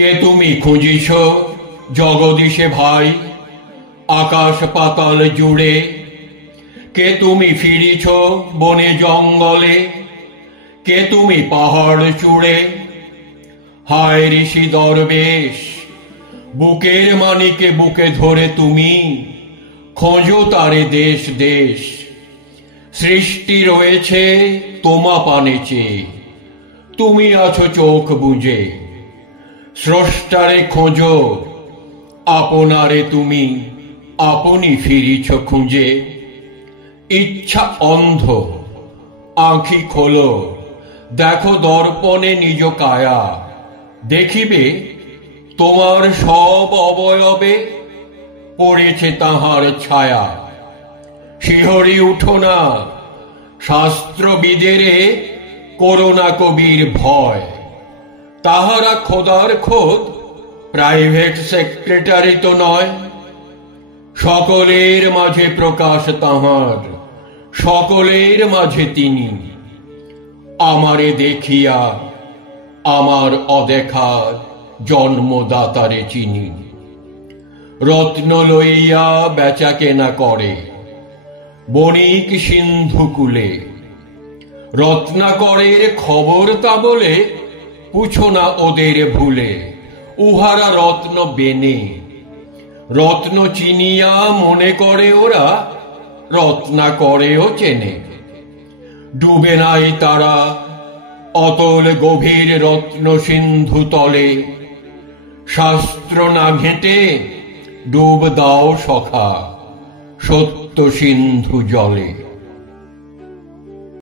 কে তুমি খুঁজিছ জগদীশে ভাই আকাশ পাতাল জুড়ে? কে তুমি ফিরিছ বনে জঙ্গলে? কে তুমি পাহাড় চূড়ে? হায় ঋষি দরবেশ, বুকের মানিকে বুকে ধরে তুমি খোঁজো তারে দেশ দেশ। সৃষ্টি রয়েছে তোমা পানে চেয়ে, তুমি আছো চোখ বুজে। স্রষ্টারে খোঁজো, আপনারে তুমি আপনি ফিরিছ খুঁজে। ইচ্ছা অন্ধ, আঁখি খোলো, দেখো দর্পণে নিজ কায়া। দেখিবে তোমার সব অবয়বে পড়েছে তাহার ছায়া। শিহরি উঠো না, শাস্ত্রবিদেরে করোনা কবির ভয়। তাহারা খোদার খোদ প্রাইভেট সেক্রেটারি তো নয়। সকলের মাঝে প্রকাশ তাহার, সকলের মাঝে তিনি। আমারে দেখিয়া আমার অদেখার জন্মদাতারে চিনি। রত্ন লইয়া বেচা কেনা করে বণিক সিন্ধু কূলে। রত্নাকরের খবর তা বলে পুছো না ওদের ভুলে। উহারা রত্ন বেনে, রত্ন চিনিয়া মনে করে ওরা রত্নাকরেও চেনে। ডুবে নাই তারা অতল গভীর রত্ন সিন্ধু তলে। শাস্ত্র না ঘেঁটে ডুব দাও সখা সত্য সিন্ধু জলে।